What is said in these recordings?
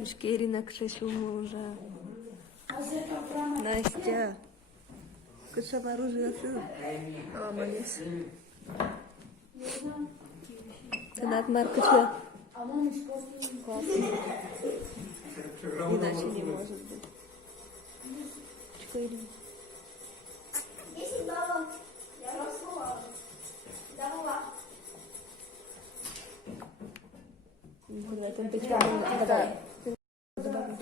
Мішки ринок шашуму вже. Настя. Куча вооружился. А, молись. Це надмарка чья? Классно. Иначе не может быть. Чикари. 10 баллов. Я росла. Давала.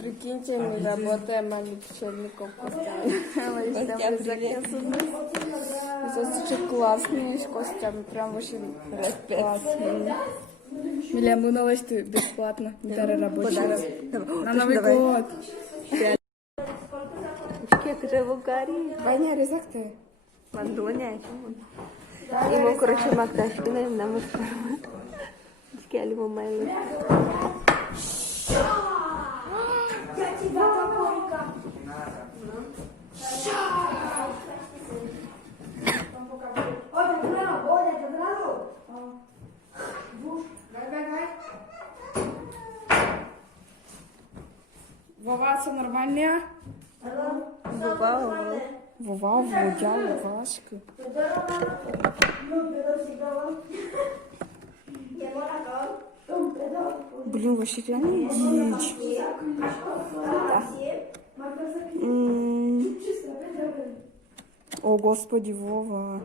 Прикиньте, мы работаем, а лечебников поставили. Костя классный, с Костя прям вообще классный. Миля, мы новости бесплатно. Гитара рабочая. На Новый год. Как же вугари. Ваня, резак ты. Мандоня, ему, короче, макташки, наверное, нам скели ему майлы. Я тебя такой-ка. Вова, все нормально? Вова, Водя, Вашка. Блин, вообще реально дичь. О, господи, Вова.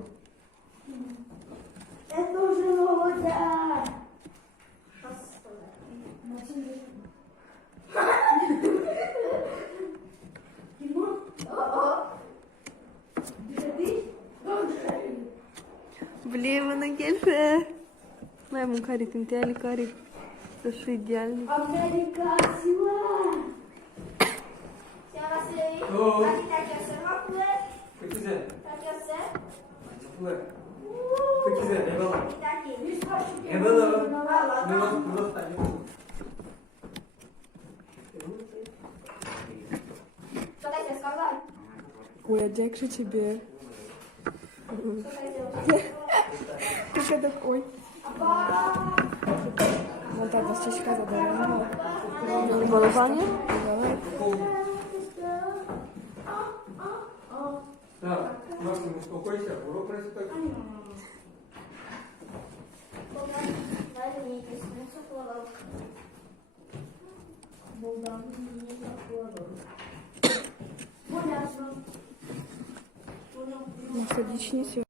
Это уже молодая. Блин, вы на кельфе. Моему карит, интелли карит. Это же идеально. Америка, сила. Сейчас так я сама плыву. Көтізе, Так я все. пле. Көтізе, не бала. И такие. Не бала. Не бала, просто не бала. Что хотел сказать? Ой, а як же тебе? Что хотел? Как это? Ой. Вот это стичка задорожила. Не было баня? Давай. Так, Максим, успокойся, урок на так. Ну, садичнись.